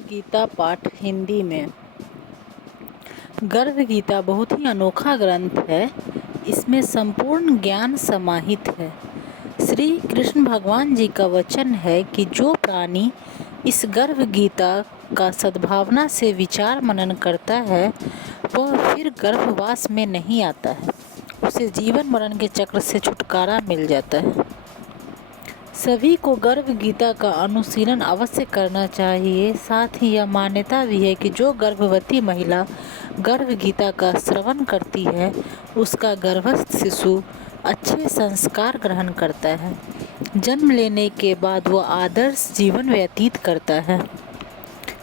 गीता पाठ हिंदी में। गर्भ गीता बहुत ही अनोखा ग्रंथ है। इसमें संपूर्ण ज्ञान समाहित है। श्री कृष्ण भगवान जी का वचन है कि जो प्राणी इस गर्भ गीता का सद्भावना से विचार मनन करता है वह फिर गर्भवास में नहीं आता है। उसे जीवन मरण के चक्र से छुटकारा मिल जाता है। सभी को गर्भ गीता का अनुशीलन अवश्य करना चाहिए। साथ ही यह मान्यता भी है कि जो गर्भवती महिला गर्भ गीता का श्रवण करती है उसका गर्भस्थ शिशु अच्छे संस्कार ग्रहण करता है। जन्म लेने के बाद वह आदर्श जीवन व्यतीत करता है।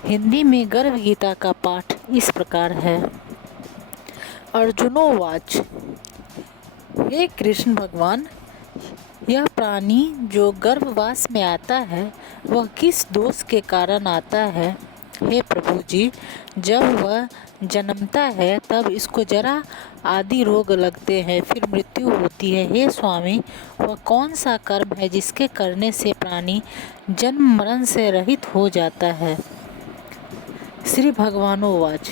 हिंदी में गर्भ गीता का पाठ इस प्रकार है। अर्जुनोवाच, हे कृष्ण भगवान, यह प्राणी जो गर्भवास में आता है वह किस दोष के कारण आता है? हे प्रभु जी, जब वह जन्मता है तब इसको जरा आदि रोग लगते हैं, फिर मृत्यु होती है। हे स्वामी, वह कौन सा कर्म है जिसके करने से प्राणी जन्म मरण से रहित हो जाता है? श्री भगवानोवाच,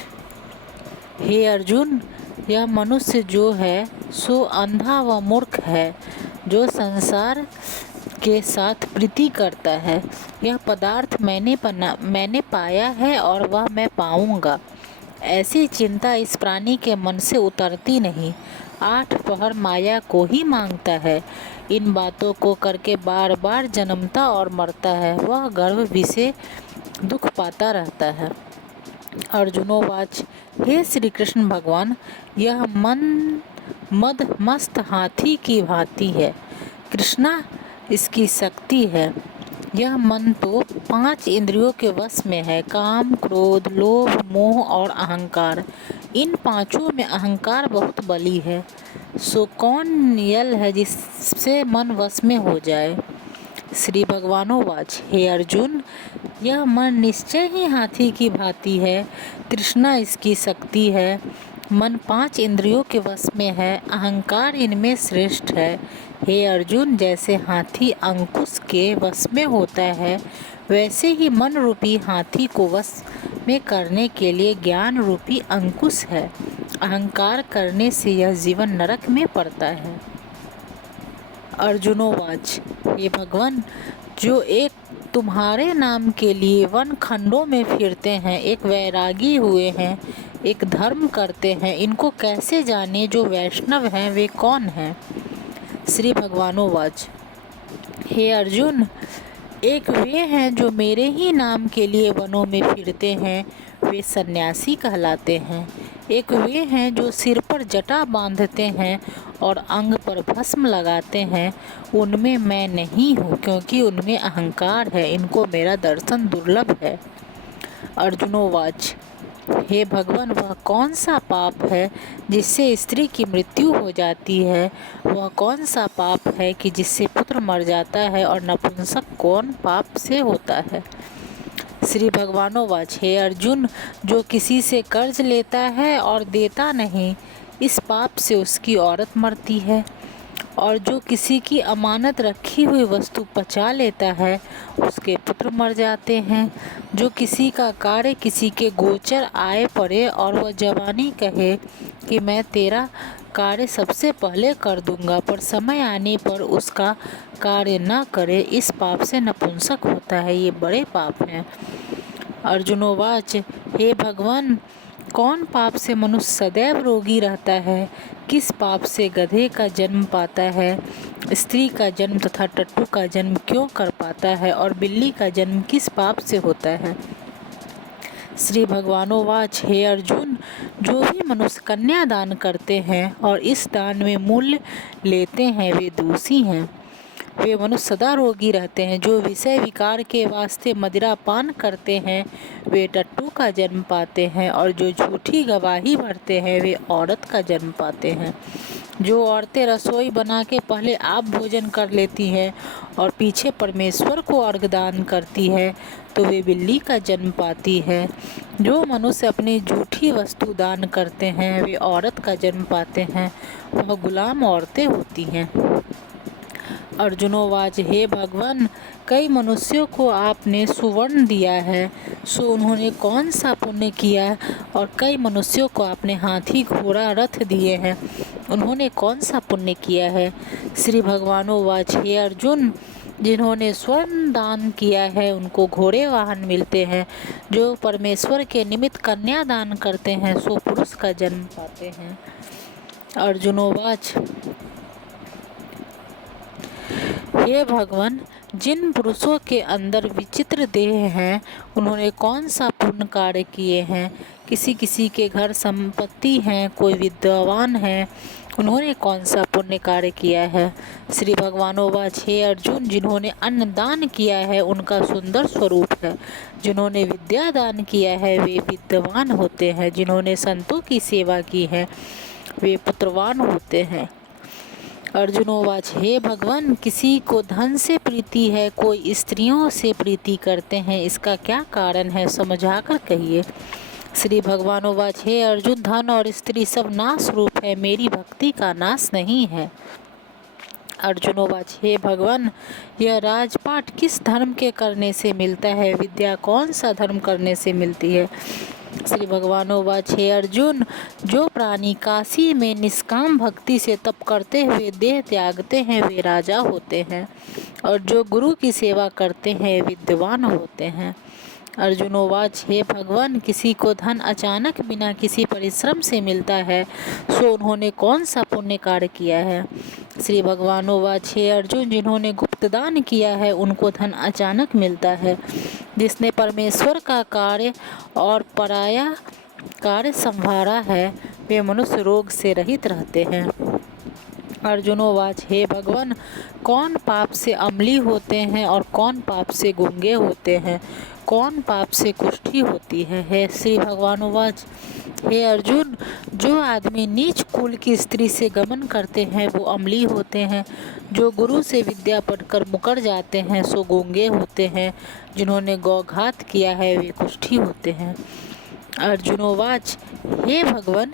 हे अर्जुन, यह मनुष्य जो है सो अंधा व मूर्ख है, जो संसार के साथ प्रीति करता है। यह पदार्थ मैंने पाया है और वह मैं पाऊंगा, ऐसी चिंता इस प्राणी के मन से उतरती नहीं। 8 पहर माया को ही मांगता है। इन बातों को करके बार बार जन्मता और मरता है। वह गर्भ से दुख पाता रहता है। अर्जुनोवाच, हे श्री कृष्ण भगवान, यह मन मद मस्त हाथी की भांति है। कृष्णा इसकी शक्ति है। यह मन तो 5 इंद्रियों के वश में है, काम, क्रोध, लोभ, मोह और अहंकार। इन पांचों में अहंकार बहुत बली है। सो कौन यल है जिससे मन वश में हो जाए? श्री भगवानोवाच, हे अर्जुन, यह मन निश्चय ही हाथी की भांति है। तृष्णा इसकी शक्ति है। मन 5 इंद्रियों के वश में है, अहंकार इनमें श्रेष्ठ है। हे अर्जुन, जैसे हाथी अंकुश के वश में होता है वैसे ही मन रूपी हाथी को वश में करने के लिए ज्ञान रूपी अंकुश है। अहंकार करने से यह जीवन नरक में पड़ता है। अर्जुनोवाच, हे भगवान, जो एक तुम्हारे नाम के लिए वन खंडों में फिरते हैं, एक वैरागी हुए हैं, एक धर्म करते हैं, इनको कैसे जाने? जो वैष्णव हैं वे कौन हैं? श्री भगवानोवाच, हे अर्जुन, एक वे हैं जो मेरे ही नाम के लिए वनों में फिरते हैं, वे सन्यासी कहलाते हैं। एक वे हैं जो सिर पर जटा बांधते हैं और अंग पर भस्म लगाते हैं, उनमें मैं नहीं हूँ, क्योंकि उनमें अहंकार है, इनको मेरा दर्शन दुर्लभ है। अर्जुनोवाच, हे भगवान, वह कौन सा पाप है जिससे स्त्री की मृत्यु हो जाती है? वह कौन सा पाप है कि जिससे पुत्र मर जाता है? और नपुंसक कौन पाप से होता है? श्री भगवानोवाच, हे अर्जुन, जो किसी से कर्ज लेता है और देता नहीं, इस पाप से उसकी औरत मरती है। और जो किसी की अमानत रखी हुई वस्तु पचा लेता है उसके पुत्र मर जाते हैं। जो किसी का कार्य किसी के गोचर आए पड़े और वह जवानी कहे कि मैं तेरा कार्य सबसे पहले कर दूंगा, पर समय आने पर उसका कार्य न करे, इस पाप से नपुंसक होता है। ये बड़े पाप हैं। अर्जुनोवाच, हे भगवान, कौन पाप से मनुष्य सदैव रोगी रहता है? किस पाप से गधे का जन्म पाता है? स्त्री का जन्म तथा टट्टू का जन्म क्यों कर पाता है? और बिल्ली का जन्म किस पाप से होता है? श्री भगवानोवाच, हे अर्जुन, जो भी मनुष्य कन्या दान करते हैं और इस दान में मूल्य लेते हैं वे दोषी हैं। वे मनुष्य सदा रोगी रहते हैं। जो विषय विकार के वास्ते मदिरा पान करते हैं वे टट्टू का जन्म पाते हैं, और जो झूठी गवाही भरते हैं वे औरत का जन्म पाते हैं। जो औरतें रसोई बना के पहले आप भोजन कर लेती हैं और पीछे परमेश्वर को अर्घ दान करती है तो वे बिल्ली का जन्म पाती है। जो मनुष्य अपनी झूठी वस्तु दान करते हैं वे औरत का जन्म पाते हैं, वह गुलाम औरतें होती हैं। अर्जुनोवाच हे भगवान, कई मनुष्यों को आपने सुवर्ण दिया है, सो उन्होंने कौन सा पुण्य किया? और कई मनुष्यों को आपने हाथी घोड़ा रथ दिए हैं, उन्होंने कौन सा पुण्य किया है? श्री भगवानोवाच हे अर्जुन, जिन्होंने स्वर्ण दान किया है उनको घोड़े वाहन मिलते हैं, जो परमेश्वर के निमित्त कन्या दान करते हैं सो पुरुष का जन्म पाते हैं। अर्जुनोवाच हे भगवान, जिन पुरुषों के अंदर विचित्र देह हैं, उन्होंने कौन सा पुण्य कार्य किए हैं? किसी किसी के घर संपत्ति हैं, कोई विद्वान है, उन्होंने कौन सा पुण्य कार्य किया है? श्री भगवानोवाच हे अर्जुन, जिन्होंने अन्न दान किया है उनका सुंदर स्वरूप है, जिन्होंने विद्या दान किया है वे विद्वान होते हैं, जिन्होंने संतों की सेवा की है वे पुत्रवान होते हैं। अर्जुनोवाच हे भगवान, किसी को धन से प्रीति है, कोई स्त्रियों से प्रीति करते हैं, इसका क्या कारण है? समझाकर कहिए। श्री भगवानोवाच हे अर्जुन, धन और स्त्री सब नाश रूप है, मेरी भक्ति का नाश नहीं है। अर्जुनोवाच हे भगवान, यह राजपाट किस धर्म के करने से मिलता है? विद्या कौन सा धर्म करने से मिलती है? श्री भगवानोवाच हे अर्जुन, जो प्राणी काशी में निष्काम भक्ति से तप करते हुए देह त्यागते हैं वे राजा होते हैं, और जो गुरु की सेवा करते हैं विद्वान होते हैं। अर्जुनोवाच हे भगवान, किसी को धन अचानक बिना किसी परिश्रम से मिलता है, सो उन्होंने कौन सा पुण्य कार्य किया है? श्री भगवानोवाच हे अर्जुन, जिन्होंने गुप्त दान किया है उनको धन अचानक मिलता है, जिसने परमेश्वर का कार्य और पराया कार्य संभाला है वे मनुष्य रोग से रहित रहते हैं। अर्जुनोवाच हे भगवान, कौन पाप से अम्ली होते हैं और कौन पाप से गूंगे होते हैं? कौन पाप से कुष्ठी होती है? हे श्री भगवानोवाच हे अर्जुन, जो आदमी नीच कुल की स्त्री से गमन करते हैं वो अम्ली होते हैं, जो गुरु से विद्या पढ़कर मुकर जाते हैं सो गूंगे होते हैं, जिन्होंने गौघात किया है वे कुष्ठी होते हैं। अर्जुनोवाच हे भगवान,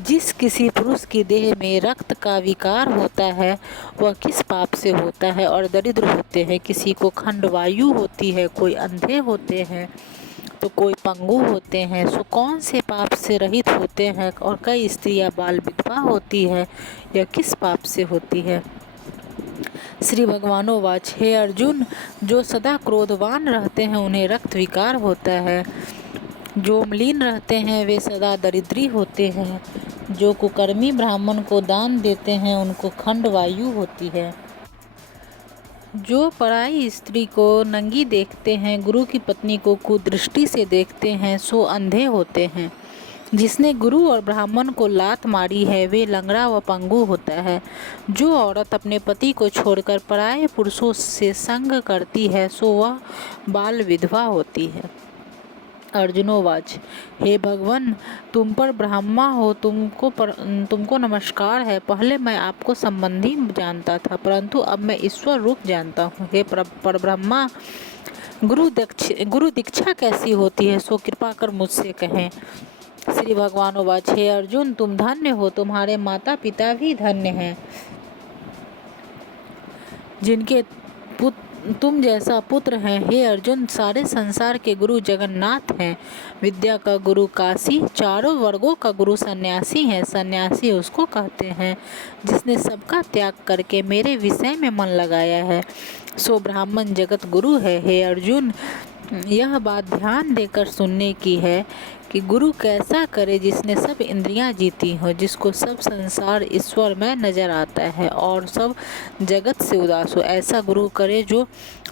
जिस किसी पुरुष की देह में रक्त का विकार होता है वह किस पाप से होता है और दरिद्र होते हैं? किसी को खंडवायु होती है, कोई अंधे होते हैं तो कोई पंगु होते हैं, सो कौन से पाप से रहित होते हैं? और कई स्त्रियां बाल विधवा होती है, यह किस पाप से होती है? श्री भगवानोवाच हे अर्जुन, जो सदा क्रोधवान रहते हैं उन्हें रक्त विकार होता है, जो मलिन रहते हैं वे सदा दरिद्री होते हैं, जो कुकर्मी ब्राह्मण को दान देते हैं उनको खंडवायु होती है, जो पराई स्त्री को नंगी देखते हैं, गुरु की पत्नी को कुदृष्टि से देखते हैं सो अंधे होते हैं, जिसने गुरु और ब्राह्मण को लात मारी है वे लंगड़ा व पंगु होता है, जो औरत अपने पति को छोड़कर पराये पुरुषों से संग करती है सो वह बाल विधवा होती है। अर्जुनोवाच हे भगवान, तुम पर ब्रह्मा हो, तुमको नमस्कार है। पहले मैं आपको संबंधी जानता था, परंतु अब मैं ईश्वर रूप जानता हूँ। हे परब्रह्मा, गुरु दीक्षा कैसी होती है सो कृपा कर मुझसे कहें। श्री भगवानोवाच हे अर्जुन, तुम धन्य हो, तुम्हारे माता पिता भी धन्य हैं, जिनके तुम जैसा पुत्र है। हे अर्जुन, सारे संसार के गुरु जगन्नाथ हैं, विद्या का गुरु काशी, चारों वर्गों का गुरु सन्यासी है। सन्यासी उसको कहते हैं जिसने सबका त्याग करके मेरे विषय में मन लगाया है, सो ब्राह्मण जगत गुरु है। हे अर्जुन, यह बात ध्यान देकर सुनने की है कि गुरु कैसा करे जिसने सब इंद्रियां जीती हो, जिसको सब संसार ईश्वर में नजर आता है और सब जगत से उदास हो। ऐसा गुरु करे जो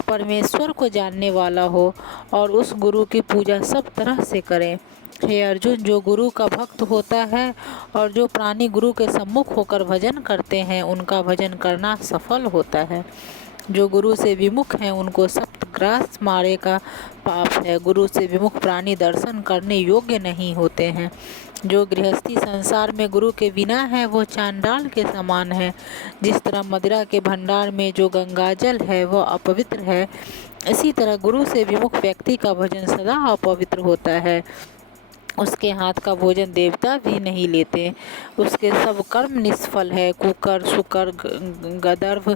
परमेश्वर को जानने वाला हो और उस गुरु की पूजा सब तरह से करे। हे अर्जुन, जो गुरु का भक्त होता है और जो प्राणी गुरु के सम्मुख होकर भजन करते हैं उनका भजन करना सफल होता है। जो गुरु से विमुख हैं उनको सप्तग्रास मारे का पाप है। गुरु से विमुख प्राणी दर्शन करने योग्य नहीं होते हैं। जो गृहस्थी संसार में गुरु के बिना है वो चांडाल के समान है। जिस तरह मदिरा के भंडार में जो गंगाजल है वह अपवित्र है, इसी तरह गुरु से विमुख व्यक्ति का भजन सदा अपवित्र होता है। उसके हाथ का भोजन देवता भी नहीं लेते, उसके सब कर्म निष्फल है। कुकर, शुकर, गदर्भ,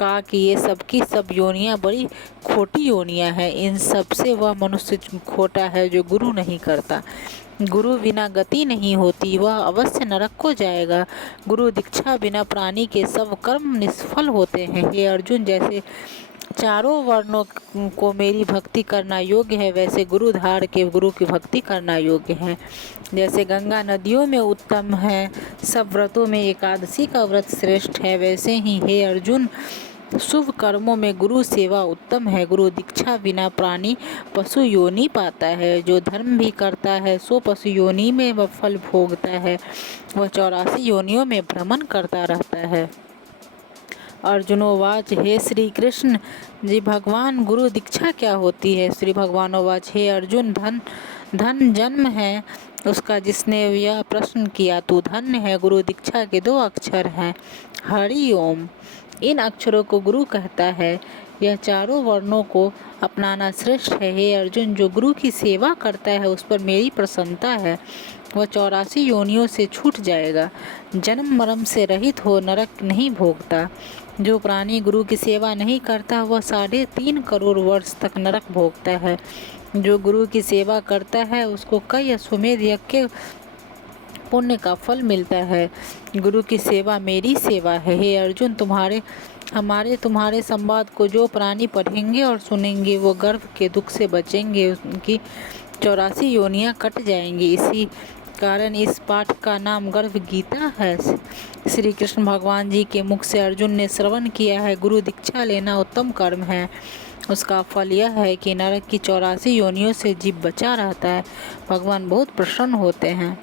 कहा कि ये सब की सब योनियाँ बड़ी खोटी योनियाँ हैं, इन सब से वह मनुष्य खोटा है जो गुरु नहीं करता। गुरु बिना गति नहीं होती, वह अवश्य नरक को जाएगा। गुरु दीक्षा बिना प्राणी के सब कर्म निष्फल होते हैं। हे अर्जुन, जैसे चारों वर्णों को मेरी भक्ति करना योग्य है, वैसे गुरु धार के गुरु की भक्ति करना योग्य है। जैसे गंगा नदियों में उत्तम है, सब व्रतों में एकादशी का व्रत श्रेष्ठ है, वैसे ही हे अर्जुन शुभ कर्मों में गुरु सेवा उत्तम है। गुरु दीक्षा बिना प्राणी पशु योनि पाता है। जो धर्म भी करता है सो पशु योनि में वह फल भोगता है, वह 84 योनियों में भ्रमण करता रहता है। अर्जुनोवाच, हे श्री कृष्ण जी भगवान, गुरु दीक्षा क्या होती है? श्री भगवानोवाच, हे अर्जुन, धन जन्म है उसका जिसने यह प्रश्न किया, तू धन्य है। गुरु दीक्षा के 2 अक्षर हैं, हरि ओम। इन अक्षरों को गुरु कहता है। यह चारों वर्णों को अपनाना श्रेष्ठ है। हे अर्जुन, जो गुरु की सेवा करता है उस पर मेरी प्रसन्नता है, वह 84 योनियों से छूट जाएगा, जन्म मरण से रहित हो नरक नहीं भोगता। जो प्राणी गुरु की सेवा नहीं करता वह 3.5 करोड़ वर्ष तक नरक भोगता है। जो गुरु की सेवा करता है उसको कई अश्वमेध यज्ञ के पुण्य का फल मिलता है। गुरु की सेवा मेरी सेवा है। हे अर्जुन, तुम्हारे संवाद को जो प्राणी पढ़ेंगे और सुनेंगे वो गर्भ के दुख से बचेंगे, उनकी 84 योनियां कट जाएंगी। इसी कारण इस पाठ का नाम गर्भ गीता है। श्री कृष्ण भगवान जी के मुख से अर्जुन ने श्रवण किया है, गुरु दीक्षा लेना उत्तम कर्म है। उसका फल यह है कि नरक की 84 योनियों से जीव बचा रहता है। भगवान बहुत प्रसन्न होते हैं।